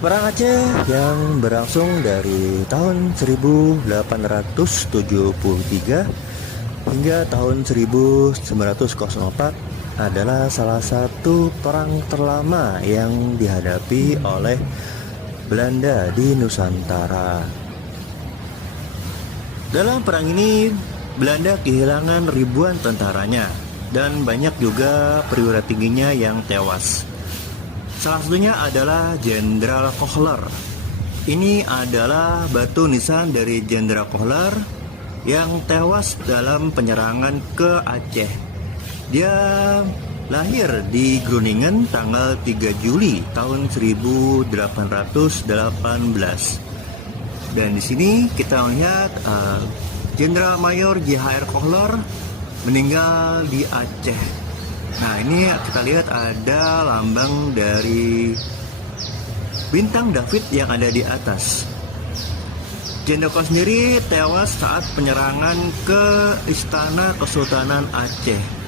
Perang Aceh yang berlangsung dari tahun 1873 hingga tahun 1904 adalah salah satu perang terlama yang dihadapi oleh Belanda di Nusantara. Dalam perang ini, Belanda kehilangan ribuan tentaranya dan banyak juga perwira tingginya yang tewas. Salah satunya adalah Jenderal Kohler. Ini adalah batu nisan dari Jenderal Kohler yang tewas dalam penyerangan ke Aceh. Dia lahir di Groningen tanggal 3 Juli tahun 1818. Dan di sini kita melihat Jenderal Mayor J.H.R. Kohler meninggal di Aceh. Nah, ini kita lihat ada lambang dari bintang David yang ada di atas. Jenderal Kohler sendiri tewas saat penyerangan ke Istana Kesultanan Aceh.